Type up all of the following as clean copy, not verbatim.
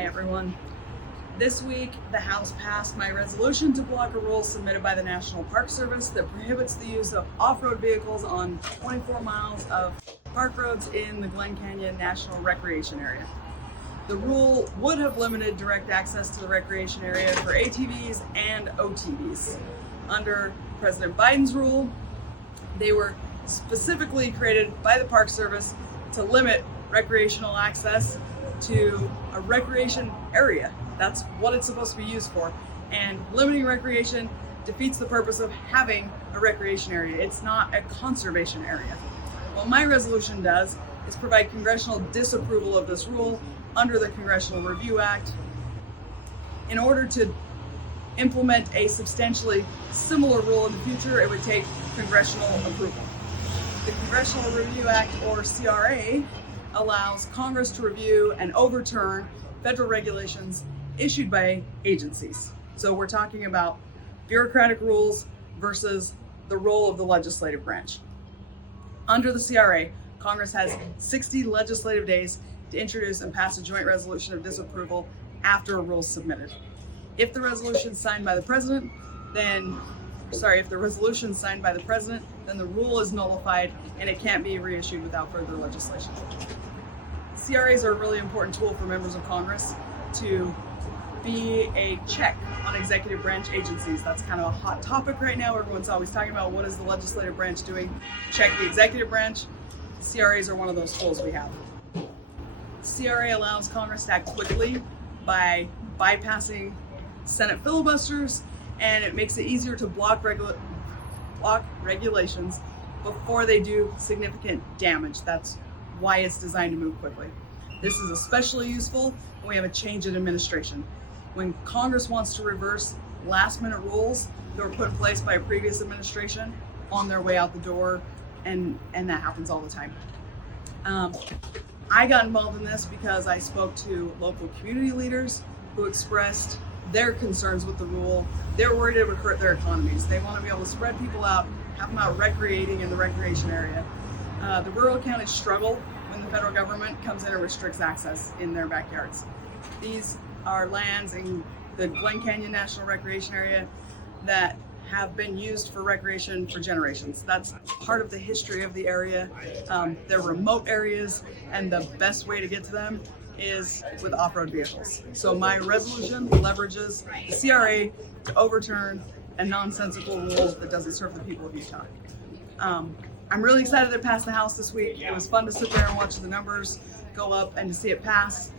Hi everyone. This week, the House passed my resolution to block a rule submitted by the National Park Service that prohibits the use of off-road vehicles on 24 miles of park roads in the Glen Canyon National Recreation Area. The rule would have limited direct access to the recreation area for ATVs and OTVs. Under President Biden's rule, they were specifically created by the Park Service to limit recreational access to a recreation area. That's what it's supposed to be used for. And limiting recreation defeats the purpose of having a recreation area. It's not a conservation area. What my resolution does is provide congressional disapproval of this rule under the Congressional Review Act. In order to implement a substantially similar rule in the future, it would take congressional approval. The Congressional Review Act, or CRA, allows Congress to review and overturn federal regulations issued by agencies. So we're talking about bureaucratic rules versus the role of the legislative branch. Under the CRA, Congress has 60 legislative days to introduce and pass a joint resolution of disapproval after a rule is submitted. If the resolution is signed by the president, then the the rule is nullified and it can't be reissued without further legislation. CRAs are a really important tool for members of Congress to be a check on executive branch agencies. That's kind of a hot topic right now. Everyone's always talking about what is the legislative branch doing to check the executive branch. CRAs are one of those tools we have. CRA allows Congress to act quickly by bypassing Senate filibusters, and it makes it easier to block regulations before they do significant damage. That's why it's designed to move quickly. This is especially useful when we have a change in administration. When Congress wants to reverse last-minute rules that were put in place by a previous administration on their way out the door, and that happens all the time. I got involved in this because I spoke to local community leaders who expressed their concerns with the rule. They're worried it would hurt their economies. They want to be able to spread people out, have them out recreating in the recreation area. The rural counties struggle when the federal government comes in and restricts access in their backyards. These are lands in the Glen Canyon National Recreation Area that have been used for recreation for generations. That's part of the history of the area. They're remote areas, and the best way to get to them is with off-road vehicles. So my resolution leverages the CRA to overturn a nonsensical rule that doesn't serve the people of Utah. I'm really excited to pass the House this week. It was fun to sit there and watch the numbers go up and to see it pass.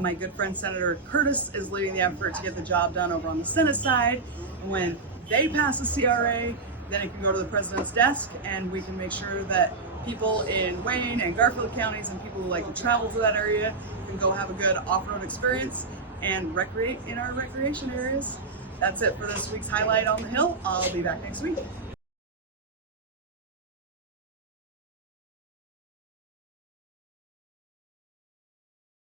My good friend Senator Curtis is leading the effort to get the job done over on the Senate side. And when they pass the CRA, then it can go to the president's desk, and we can make sure that people in Wayne and Garfield counties and people who like to travel to that area can go have a good off-road experience and recreate in our recreation areas. That's it for this week's Highlight on the Hill. I'll be back next week.